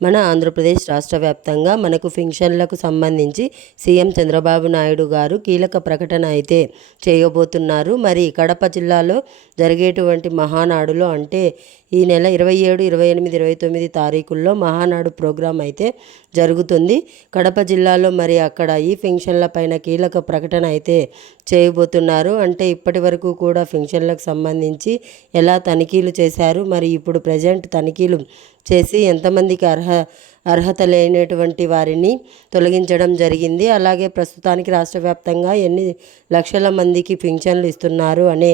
మన ఆంధ్రప్రదేశ్ రాష్ట్ర వ్యాప్తంగా మనకు ఫింక్షన్లకు సంబంధించి సీఎం చంద్రబాబు నాయుడు గారు కీలక ప్రకటన అయితే చేయబోతున్నారు. మరి కడప జిల్లాలో జరిగేటువంటి మహానాడులో అంటే ఈ నెల ఇరవై ఏడు ఇరవై ఎనిమిది ఇరవై తొమ్మిది తారీఖుల్లో మహానాడు ప్రోగ్రాం అయితే జరుగుతుంది. కడప జిల్లాలో మరి అక్కడ ఈ ఫింక్షన్ల పైన కీలక ప్రకటన అయితే చేయబోతున్నారు. అంటే ఇప్పటి వరకు కూడా ఫింక్షన్లకు సంబంధించి ఎలా తనిఖీలు చేశారు? మరి ఇప్పుడు ప్రజెంట్ తనిఖీలు చేసి ఎంతమందికి అర్హ అర్హత లేనటువంటి వారిని తొలగించడం జరిగింది. అలాగే ప్రస్తుతానికి రాష్ట్ర వ్యాప్తంగా ఎన్ని లక్షల మందికి పింఛన్లు ఇస్తున్నారు అనే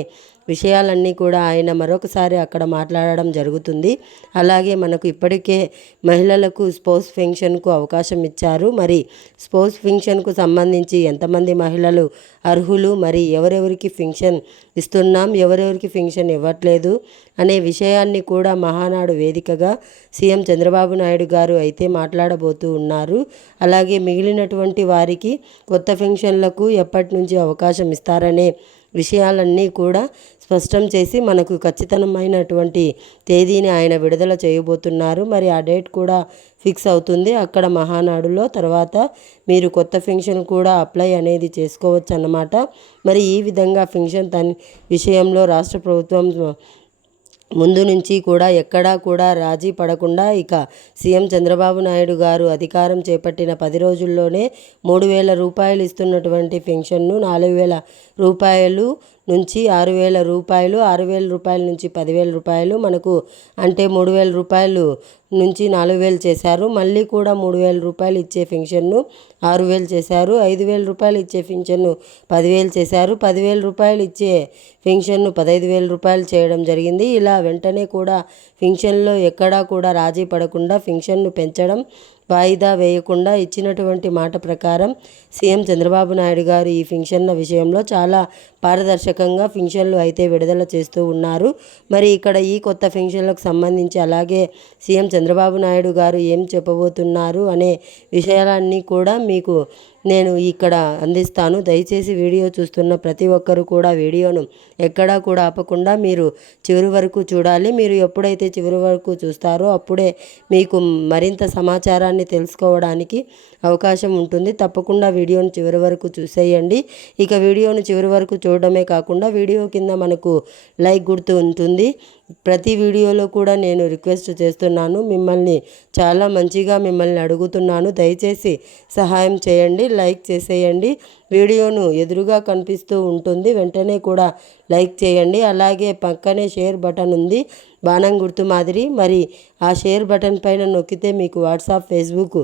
విషయాలన్నీ కూడా ఆయన మరొకసారి అక్కడ మాట్లాడడం జరుగుతుంది. అలాగే మనకు ఇప్పటికే మహిళలకు స్పోర్ట్స్ ఫంక్షన్కు అవకాశం ఇచ్చారు. మరి స్పోర్ట్స్ ఫంక్షన్కు సంబంధించి ఎంతమంది మహిళలు అర్హులు? మరి ఎవరెవరికి ఫంక్షన్ ఇస్తున్నాం? ఎవరెవరికి ఫంక్షన్ ఇవ్వట్లేదు? అనే విషయాన్ని కూడా మహానాడు వేదికగా సీఎం చంద్రబాబు నాయుడు గారు అయితే మాట్లాడబోతూ ఉన్నారు. అలాగే మిగిలినటువంటి వారికి కొత్త ఫంక్షన్లకు ఎప్పటి నుంచి అవకాశం ఇస్తారనే విషయాలన్నీ కూడా స్పష్టం చేసి మనకు ఖచ్చితమైనటువంటి తేదీని ఆయన విడుదల చేయబోతున్నారు. మరి ఆ డేట్ కూడా ఫిక్స్ అవుతుంది. అక్కడ మహానాడులో తర్వాత మీరు కొత్త ఫంక్షన్ కూడా అప్లై అనేది చేసుకోవచ్చు అన్నమాట మరి ఈ విధంగా ఫంక్షన్ తన విషయంలో రాష్ట్ర ప్రభుత్వం ముందు నుంచి కూడా ఎక్కడా కూడా రాజీ పడకుండా ఇక సీఎం చంద్రబాబు నాయుడు గారు అధికారం చేపట్టిన పది రోజుల్లోనే మూడు వేల రూపాయలు ఇస్తున్నటువంటి పెన్షన్ను నాలుగు వేల రూపాయలు నుంచి ఆరు వేల రూపాయలు ఆరు వేల రూపాయల నుంచి పదివేల రూపాయలు మనకు అంటే మూడు వేల రూపాయలు నుంచి నాలుగు వేలు చేశారు. మళ్ళీ కూడా మూడు వేల రూపాయలు ఇచ్చే పెన్షన్ను ఆరు వేలు చేశారు. ఐదు వేల రూపాయలు ఇచ్చే పెన్షన్ను పదివేలు చేశారు. పదివేల రూపాయలు ఇచ్చే పెన్షన్ను పదహైదు వేల రూపాయలు చేయడం జరిగింది. ఇలా వెంటనే కూడా పెన్షన్లో ఎక్కడా కూడా రాజీ పడకుండా పెన్షన్ను పెంచడం వాయిదా వేయకుండా ఇచ్చినటువంటి మాట ప్రకారం సీఎం చంద్రబాబు నాయుడు గారు ఈ ఫింక్షన్ల విషయంలో చాలా పారదర్శకంగా ఫింక్షన్లు అయితే విడుదల చేస్తూ ఉన్నారు. మరి ఇక్కడ ఈ కొత్త ఫింక్షన్లకు సంబంధించి అలాగే సీఎం చంద్రబాబు నాయుడు గారు ఏం చెప్పబోతున్నారు అనే విషయాలన్నీ కూడా మీకు నేను ఇక్కడ అందిస్తాను. దయచేసి వీడియో చూస్తున్న ప్రతి ఒక్కరు కూడా వీడియోను ఎక్కడా కూడా ఆపకుండా మీరు చివరి వరకు చూడాలి. మీరు ఎప్పుడైతే చివరి వరకు చూస్తారో అప్పుడే మీకు మరింత సమాచారాన్ని తెలుసుకోవడానికి అవకాశం ఉంటుంది. తప్పకుండా వీడియోను చివరి వరకు చూసేయండి. ఇక వీడియోను చివరి వరకు చూ చూడడమే కాకుండా వీడియో కింద మనకు లైక్ గుర్తు ఉంటుంది. ప్రతి వీడియోలో కూడా నేను రిక్వెస్ట్ చేస్తున్నాను. మిమ్మల్ని చాలా మంచిగా మిమ్మల్ని అడుగుతున్నాను. దయచేసి సహాయం చేయండి లైక్ చేసేయండి. వీడియోను ఎదురుగా కనిపిస్తూ ఉంటుంది. వెంటనే కూడా లైక్ చేయండి. అలాగే పక్కనే షేర్ బటన్ ఉంది. బాణం గుర్తు మాదిరి. మరి ఆ షేర్ బటన్ పైన నొక్కితే మీకు వాట్సాప్ ఫేస్బుక్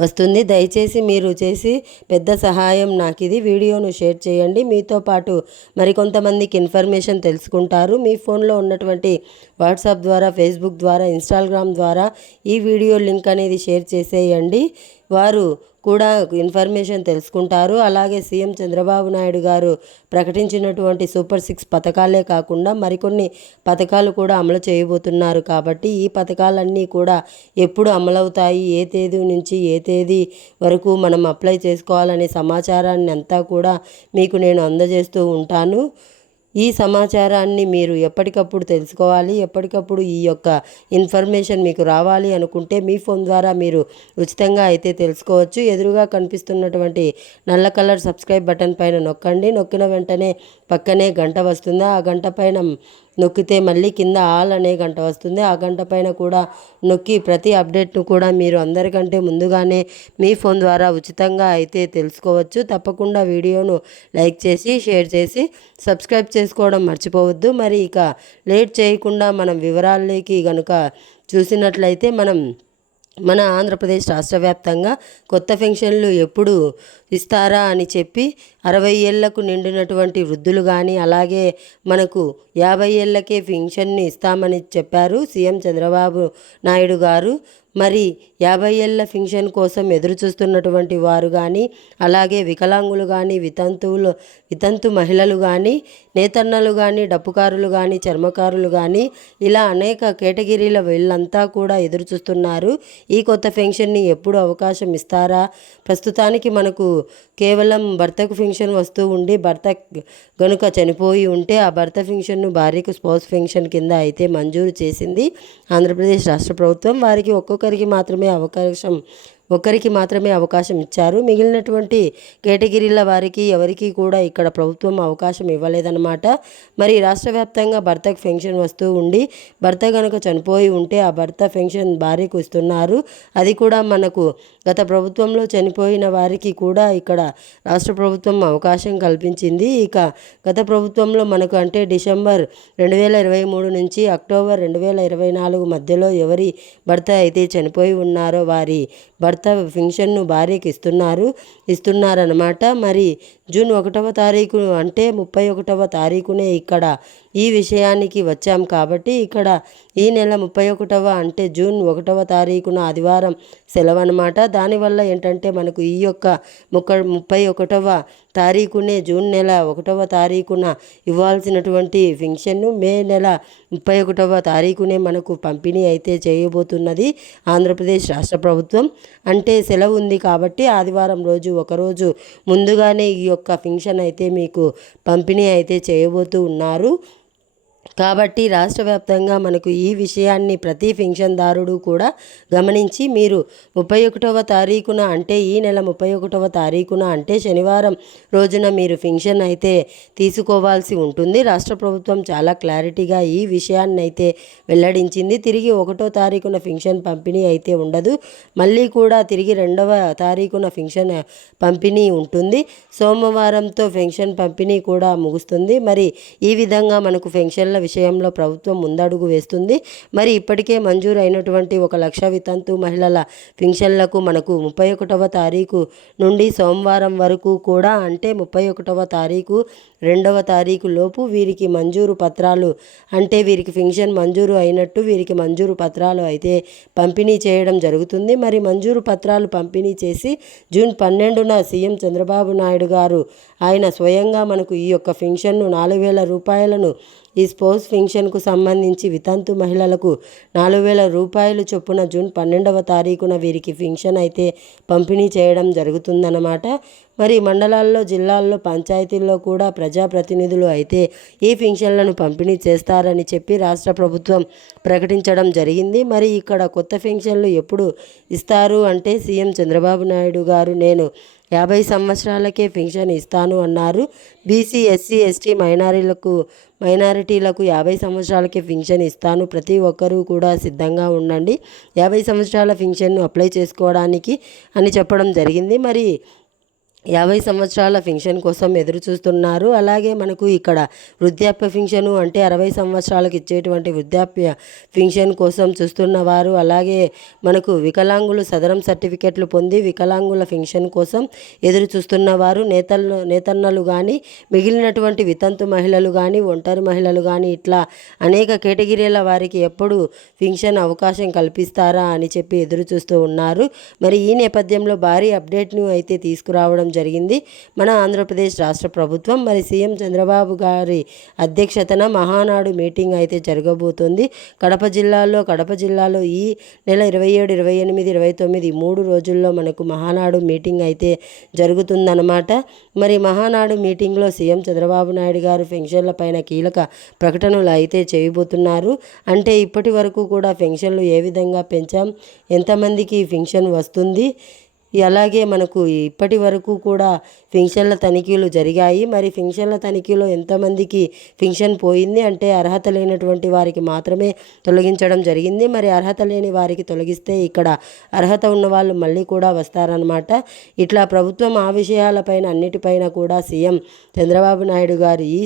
వస్తుంది. దయచేసి మీరు చేసి పెద్ద సహాయం నాకు ఇది. వీడియోను షేర్ చేయండి. మీతో పాటు మరికొంతమందికి ఇన్ఫర్మేషన్ తెలుసుకుంటారు. మీ ఫోన్లో ఉన్నటువంటి వాట్సాప్ ద్వారా ఫేస్బుక్ ద్వారా ఇన్స్టాగ్రామ్ ద్వారా ఈ వీడియో లింక్ అనేది షేర్ చేసేయండి. వారు కూడా ఇన్ఫర్మేషన్ తెలుసుకుంటారు. అలాగే సీఎం చంద్రబాబు నాయుడు గారు ప్రకటించినటువంటి సూపర్ సిక్స్ పథకాలే కాకుండా మరికొన్ని పథకాలు కూడా అమలు చేయబోతున్నారు. కాబట్టి ఈ పథకాలన్నీ కూడా ఎప్పుడు అమలవుతాయి? ఏ తేదీ నుంచి ఏ తేదీ వరకు మనం అప్లై చేసుకోవాలనే సమాచారాన్ని అంతా కూడా మీకు నేను అందజేస్తూ ఉంటాను. ఈ సమాచారాన్ని మీరు ఎప్పటికప్పుడు తెలుసుకోవాలి ఎప్పటికప్పుడు ఈ యొక్క ఇన్ఫర్మేషన్ మీకు రావాలి అనుకుంటే మీ ఫోన్ ద్వారా మీరు ఉచితంగా అయితే తెలుసుకోవచ్చు. ఎదురుగా కనిపిస్తున్నటువంటి నల్ల కలర్ సబ్స్క్రైబ్ బటన్ పైన నొక్కండి. నొక్కిన వెంటనే పక్కనే గంట వస్తుందా? ఆ గంట పైన నొక్కితే మళ్ళీ కింద ఆల్ అనే గంట వస్తుంది. ఆ గంట పైన కూడా నొక్కి ప్రతి అప్డేట్ను కూడా మీరు అందరికంటే ముందుగానే మీ ఫోన్ ద్వారా ఉచితంగా అయితే తెలుసుకోవచ్చు. తప్పకుండా వీడియోను లైక్ చేసి షేర్ చేసి సబ్స్క్రైబ్ చేసుకోవడం మర్చిపోవద్దు. మరి ఇక లేట్ చేయకుండా మనం వివరాల్లోకి కనుక చూసినట్లయితే మనం మన ఆంధ్రప్రదేశ్ రాష్ట్ర వ్యాప్తంగా కొత్త పెన్షన్లు ఎప్పుడు ఇస్తారా అని చెప్పి అరవై ఏళ్ళకు నిండినటువంటి వృద్ధులు కానీ అలాగే మనకు యాభై ఏళ్ళకే పెన్షన్ని ఇస్తామని చెప్పారు సీఎం చంద్రబాబు నాయుడు గారు. మరి యాభై ఏళ్ళ ఫింక్షన్ కోసం ఎదురు చూస్తున్నటువంటి వారు కానీ అలాగే వికలాంగులు కానీ వితంతువులు వితంతు మహిళలు కానీ నేతన్నలు కానీ డప్పుకారులు కానీ చర్మకారులు కానీ ఇలా అనేక కేటగిరీల వీళ్ళంతా కూడా ఎదురు చూస్తున్నారు. ఈ కొత్త పెన్షన్ని ఎప్పుడు అవకాశం ఇస్తారా? ప్రస్తుతానికి మనకు కేవలం భర్తకు ఫంక్షన్ వస్తూ ఉండి భర్త గనుక చనిపోయి ఉంటే ఆ భర్త ఫింక్షన్ను భార్యకు స్పౌస్ ఫింక్షన్ కింద అయితే మంజూరు చేసింది ఆంధ్రప్రదేశ్ రాష్ట్ర ప్రభుత్వం. వారికి ఒక్కొక్కరికి మాత్రమే అవకాశం ఒక్కరికి మాత్రమే అవకాశం ఇచ్చారు. మిగిలినటువంటి కేటగిరీల వారికి ఎవరికీ కూడా ఇక్కడ ప్రభుత్వం అవకాశం ఇవ్వలేదన్నమాట. మరి రాష్ట్ర వ్యాప్తంగా భర్తకు పెన్షన్ వస్తూ ఉండి భర్త కనుక చనిపోయి ఉంటే ఆ భర్త పెన్షన్ భార్యకు ఇస్తున్నారు. అది కూడా మనకు గత ప్రభుత్వంలో చనిపోయిన వారికి కూడా ఇక్కడ రాష్ట్ర ప్రభుత్వం అవకాశం కల్పించింది. ఇక గత ప్రభుత్వంలో మనకు అంటే డిసెంబర్ రెండు వేల ఇరవై మూడు నుంచి అక్టోబర్ రెండు వేల ఇరవై నాలుగు మధ్యలో ఎవరి భర్త అయితే చనిపోయి ఉన్నారో వారి భర్త పెన్షన్ను భార్యకి ఇస్తున్నారు ఇస్తున్నారనమాట మరి జూన్ ఒకటవ తారీఖు అంటే ముప్పై ఒకటవ తారీఖునే ఇక్కడ ఈ విషయానికి వచ్చాం కాబట్టి ఇక్కడ ఈ నెల ముప్పై ఒకటవ అంటే జూన్ ఒకటవ తారీఖున ఆదివారం సెలవు అనమాట దానివల్ల ఏంటంటే మనకు ఈ యొక్క ముక్క ముప్పై ఒకటవ తారీఖునే జూన్ నెల ఒకటవ తారీఖున ఇవ్వాల్సినటువంటి ఫింక్షన్ను మే నెల ముప్పై ఒకటవ తారీఖునే మనకు పంపిణీ అయితే చేయబోతున్నది ఆంధ్రప్రదేశ్ రాష్ట్ర ప్రభుత్వం. అంటే సెలవు ఉంది కాబట్టి ఆదివారం రోజు ఒకరోజు ముందుగానే ఈ యొక్క ఫంక్షన్ అయితే మీకు పంపిణీ అయితే చేయబోతూ ఉన్నారు. కాబట్టి రాష్ట్ర వ్యాప్తంగా మనకు ఈ విషయాన్ని ప్రతి పింఛన్దారుడు కూడా గమనించి మీరు ముప్పై ఒకటవ తారీఖున అంటే ఈ నెల ముప్పై ఒకటవ తారీఖున అంటే శనివారం రోజున మీరు పింఛన్ అయితే తీసుకోవాల్సి ఉంటుంది. రాష్ట్ర ప్రభుత్వం చాలా క్లారిటీగా ఈ విషయాన్ని అయితే వెల్లడించింది. తిరిగి ఒకటో తారీఖున పింఛన్ పంపిణీ అయితే ఉండదు. మళ్ళీ కూడా తిరిగి రెండవ తారీఖున పింఛన్ పంపిణీ ఉంటుంది. సోమవారంతో పెన్షన్ పంపిణీ కూడా ముగుస్తుంది. మరి ఈ విధంగా మనకు పెన్షన్ల విషయంలో ప్రభుత్వం ముందడుగు వేస్తుంది. మరి ఇప్పటికే మంజూరు అయినటువంటి ఒక లక్ష వితంతు మహిళల పింఛన్లకు మనకు ముప్పై ఒకటవ తారీఖు నుండి సోమవారం వరకు కూడా అంటే ముప్పై ఒకటవ తారీఖు రెండవ తారీఖు లోపు వీరికి మంజూరు పత్రాలు అంటే వీరికి పింఛన్ మంజూరు అయినట్టు వీరికి మంజూరు పత్రాలు అయితే పంపిణీ చేయడం జరుగుతుంది. మరి మంజూరు పత్రాలు పంపిణీ చేసి జూన్ పన్నెండున సీఎం చంద్రబాబు నాయుడు గారు ఆయన స్వయంగా మనకు ఈ యొక్క పింఛన్ను నాలుగు వేల రూపాయలను ఈ స్పోర్ట్స్ ఫింక్షన్కు సంబంధించి వితంతు మహిళలకు నాలుగు వేల రూపాయలు చొప్పున జూన్ పన్నెండవ తారీఖున వీరికి ఫింక్షన్ అయితే పంపిణీ చేయడం జరుగుతుందన్నమాట. మరి మండలాల్లో జిల్లాల్లో పంచాయతీల్లో కూడా ప్రజాప్రతినిధులు అయితే ఈ ఫింక్షన్లను పంపిణీ చేస్తారని చెప్పి రాష్ట్ర ప్రభుత్వం ప్రకటించడం జరిగింది. మరి ఇక్కడ కొత్త ఫింక్షన్లు ఎప్పుడు ఇస్తారు అంటే సీఎం చంద్రబాబు నాయుడు గారు నేను యాభై సంవత్సరాలకే పెన్షన్ ఇస్తాను అన్నారు. బీసీ ఎస్సీ ఎస్టీ మైనారీలకు మైనారిటీలకు యాభై సంవత్సరాలకి పింఛన్ ఇస్తాను. ప్రతి ఒక్కరూ కూడా సిద్ధంగా ఉండండి. యాభై సంవత్సరాల పింఛన్ను అప్లై చేసుకోవడానికి అని చెప్పడం జరిగింది. మరి యాభై సంవత్సరాల ఫింక్షన్ కోసం ఎదురు చూస్తున్నారు. అలాగే మనకు ఇక్కడ వృద్ధాప్య ఫింక్షను అంటే అరవై సంవత్సరాలకు ఇచ్చేటువంటి వృద్ధాప్య ఫింక్షన్ కోసం చూస్తున్న వారు అలాగే మనకు వికలాంగులు సదరం సర్టిఫికెట్లు పొంది వికలాంగుల ఫింక్షన్ కోసం ఎదురు చూస్తున్న వారు నేతలు నేతన్నలు కానీ మిగిలినటువంటి వితంతు మహిళలు కానీ ఒంటరి మహిళలు కానీ ఇట్లా అనేక కేటగిరీల వారికి ఎప్పుడు ఫింక్షన్ అవకాశం కల్పిస్తారా అని చెప్పి ఎదురు చూస్తూ ఉన్నారు. మరి ఈ నేపథ్యంలో భారీ అప్డేట్ను అయితే తీసుకురావడం జరిగింది. మన ఆంధ్రప్రదేశ్ రాష్ట్ర ప్రభుత్వం మరి సీఎం చంద్రబాబు గారి అధ్యక్షతన మహానాడు మీటింగ్ అయితే జరగబోతుంది. కడప జిల్లాలో కడప జిల్లాలో ఈ నెల ఇరవై ఏడు ఇరవై ఎనిమిది ఇరవై తొమ్మిది మూడు రోజుల్లో మనకు మహానాడు మీటింగ్ అయితే జరుగుతుందన్నమాట. మరి మహానాడు మీటింగ్లో సీఎం చంద్రబాబు నాయుడు గారు పెన్షన్ల పైన కీలక ప్రకటనలు అయితే చేయబోతున్నారు. అంటే ఇప్పటి వరకు కూడా పెన్షన్లు ఏ విధంగా పెంచాం? ఎంతమందికి పెన్షన్ వస్తుంది? అలాగే మనకు ఇప్పటి వరకు కూడా ఫింక్షన్ల తనిఖీలు జరిగాయి. మరి ఫింక్షన్ల తనిఖీలో ఎంతమందికి ఫింక్షన్ పోయింది? అంటే అర్హత లేనటువంటి వారికి మాత్రమే తొలగించడం జరిగింది. మరి అర్హత లేని వారికి తొలగిస్తే ఇక్కడ అర్హత ఉన్న వాళ్ళు మళ్ళీ కూడా వస్తారనమాట ఇట్లా ప్రభుత్వం ఆ విషయాలపైన అన్నిటిపైన కూడా సీఎం చంద్రబాబు నాయుడు గారు ఈ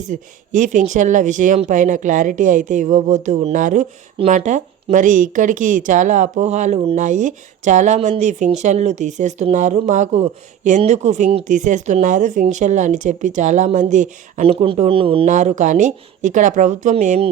ఈ ఫింక్షన్ల విషయం పైన క్లారిటీ అయితే ఇవ్వబోతూ ఉన్నారు అన్నమాట మరి ఇక్కడికి చాలా అపోహాలు ఉన్నాయి. చాలామంది ఫింక్షన్లు తీసేస్తున్నారు. మాకు ఎందుకు ఫింగ్ తీసేస్తున్నారు ఫింక్షన్లు అని చెప్పి చాలామంది అనుకుంటూ ఉన్నారు. కానీ ఇక్కడ ప్రభుత్వం ఏం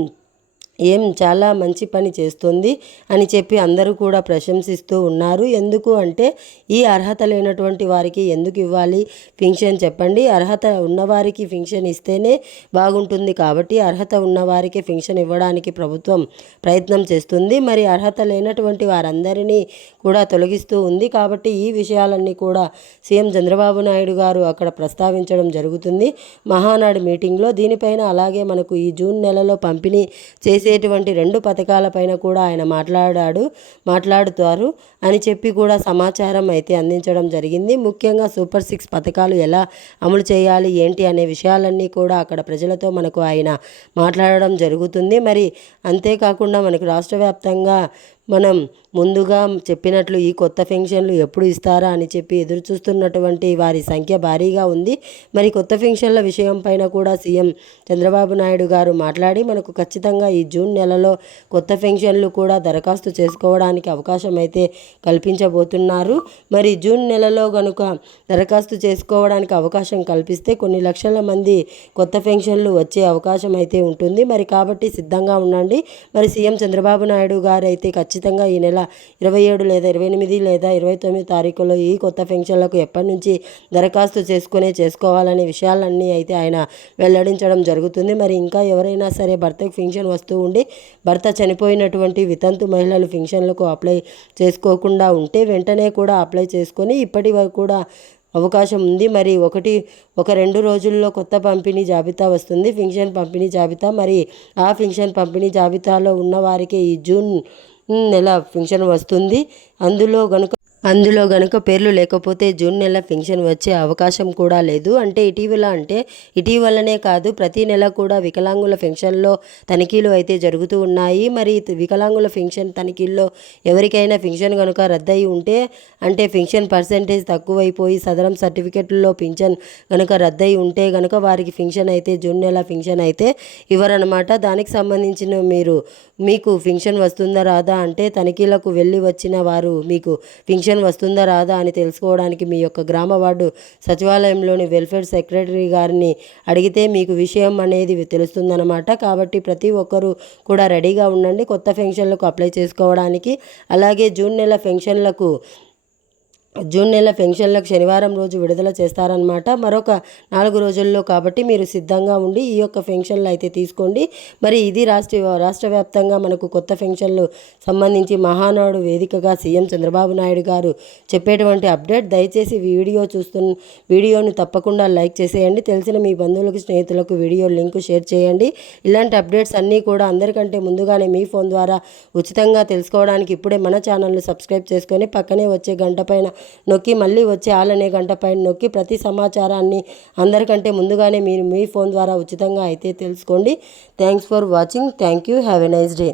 ఏం చాలా మంచి పని చేస్తుంది అని చెప్పి అందరూ కూడా ప్రశంసిస్తూ ఉన్నారు. ఎందుకు అంటే ఈ అర్హత లేనటువంటి వారికి ఎందుకు ఇవ్వాలి ఫింక్షన్ చెప్పండి. అర్హత ఉన్నవారికి ఫింక్షన్ ఇస్తేనే బాగుంటుంది కాబట్టి అర్హత ఉన్నవారికి ఫింక్షన్ ఇవ్వడానికి ప్రభుత్వం ప్రయత్నం చేస్తుంది. మరి అర్హత లేనటువంటి వారందరినీ కూడా తొలగిస్తూ ఉంది కాబట్టి ఈ విషయాలన్నీ కూడా సీఎం చంద్రబాబు నాయుడు గారు అక్కడ ప్రస్తావించడం జరుగుతుంది. మహానాడు మీటింగ్లో దీనిపైన అలాగే మనకు ఈ జూన్ నెలలో పంపిణీ చేసి చేసేటువంటి రెండు పథకాలపైన కూడా ఆయన మాట్లాడాడు మాట్లాడుతారు అని చెప్పి కూడా సమాచారం అయితే అందించడం జరిగింది. ముఖ్యంగా సూపర్ సిక్స్ పథకాలు ఎలా అమలు చేయాలి ఏంటి అనే విషయాలన్నీ కూడా అక్కడ ప్రజలతో మనకు ఆయన మాట్లాడడం జరుగుతుంది. మరి అంతేకాకుండా మనకు రాష్ట్ర వ్యాప్తంగా మనం ముందుగా చెప్పినట్లు ఈ కొత్త పెన్షన్లు ఎప్పుడు ఇస్తారా అని చెప్పి ఎదురు చూస్తున్నటువంటి వారి సంఖ్య భారీగా ఉంది. మరి కొత్త పెన్షన్ల విషయం పైన కూడా సీఎం చంద్రబాబు నాయుడు గారు మాట్లాడి మనకు ఖచ్చితంగా ఈ జూన్ నెలలో కొత్త పెన్షన్లు కూడా దరఖాస్తు చేసుకోవడానికి అవకాశం అయితే కల్పించబోతున్నారు. మరి జూన్ నెలలో కనుక దరఖాస్తు చేసుకోవడానికి అవకాశం కల్పిస్తే కొన్ని లక్షల మంది కొత్త పెన్షన్లు వచ్చే అవకాశం అయితే ఉంటుంది. మరి కాబట్టి సిద్ధంగా ఉండండి. మరి సీఎం చంద్రబాబు నాయుడు గారు అయితే ఖచ్చితంగా ఖచ్చితంగా ఈ నెల ఇరవై ఏడు లేదా ఇరవై ఎనిమిది లేదా ఇరవై తొమ్మిది తారీఖులో ఈ కొత్త పెన్షన్లకు ఎప్పటి నుంచి దరఖాస్తు చేసుకునే చేసుకోవాలనే విషయాలన్నీ అయితే ఆయన వెల్లడించడం జరుగుతుంది. మరి ఇంకా ఎవరైనా సరే భర్తకు పెన్షన్ వస్తూ ఉండి భర్త చనిపోయినటువంటి వితంతు మహిళలు పెన్షన్లకు అప్లై చేసుకోకుండా ఉంటే వెంటనే కూడా అప్లై చేసుకొని ఇప్పటి వరకు కూడా అవకాశం ఉంది. మరి ఒకటి ఒక రెండు రోజుల్లో కొత్త పంపిణీ జాబితా వస్తుంది ఫింక్షన్ పంపిణీ జాబితా. మరి ఆ ఫింక్షన్ పంపిణీ జాబితాలో ఉన్న వారికి ఈ జూన్ నెల పింఛన్ వస్తుంది? అందులో గనుక అందులో గనుక పేర్లు లేకపోతే జూన్ నెల పెన్షన్ వచ్చే అవకాశం కూడా లేదు. అంటే ఇటీవల అంటే ఇటీవలనే కాదు ప్రతి నెల కూడా వికలాంగుల పెన్షన్లో తనిఖీలు అయితే జరుగుతూ ఉన్నాయి. మరి వికలాంగుల పెన్షన్ తనిఖీల్లో ఎవరికైనా పెన్షన్ కనుక రద్దయి ఉంటే అంటే పెన్షన్ పర్సెంటేజ్ తక్కువైపోయి సదరం సర్టిఫికెట్లో పెన్షన్ కనుక రద్దయి ఉంటే కనుక వారికి పెన్షన్ అయితే జూన్ నెల పెన్షన్ అయితే ఇవ్వరనమాట దానికి సంబంధించిన మీరు మీకు పెన్షన్ వస్తుందా రాదా అంటే తనిఖీలకు వెళ్ళి వచ్చిన వారు మీకు పెన్షన్ వస్తుందా రాదా అని తెలుసుకోవడానికి మీ యొక్క గ్రామ వార్డు సచివాలయంలోని వెల్ఫేర్ సెక్రటరీ గారిని అడిగితే మీకు విషయం అనేది తెలుస్తుందన్నమాట. కాబట్టి ప్రతి ఒక్కరూ కూడా రెడీగా ఉండండి. కొత్త పెన్షన్లకు అప్లై చేసుకోవడానికి. అలాగే జూన్ నెల పెన్షన్లకు జూన్ నెల పెన్షన్లకు శనివారం రోజు విడుదల చేస్తారనమాట మరొక నాలుగు రోజుల్లో కాబట్టి మీరు సిద్ధంగా ఉండి ఈ యొక్క పెన్షన్లు అయితే తీసుకోండి. మరి ఇది రాష్ట్ర రాష్ట్ర వ్యాప్తంగా మనకు కొత్త పెన్షన్లు సంబంధించి మహానాడు వేదికగా సీఎం చంద్రబాబు నాయుడు గారు చెప్పేటువంటి అప్డేట్. దయచేసి వీడియో చూస్తున్న వీడియోను తప్పకుండా లైక్ చేసేయండి. తెలిసిన మీ బంధువులకు స్నేహితులకు వీడియో లింక్ షేర్ చేయండి. ఇలాంటి అప్డేట్స్ అన్నీ కూడా అందరికంటే ముందుగానే మీ ఫోన్ ద్వారా ఉచితంగా తెలుసుకోవడానికి ఇప్పుడే మన ఛానల్ని సబ్స్క్రైబ్ చేసుకొని పక్కనే వచ్చే గంట పైన నొక్కి మళ్ళీ వచ్చే ఆలనే గంట పైన నొక్కి ప్రతి సమాచారాన్ని అందరికంటే ముందుగానే మీరు మీ ఫోన్ ద్వారా ఉచితంగా అయితే తెలుసుకోండి. Thanks for watching thank you have a nice day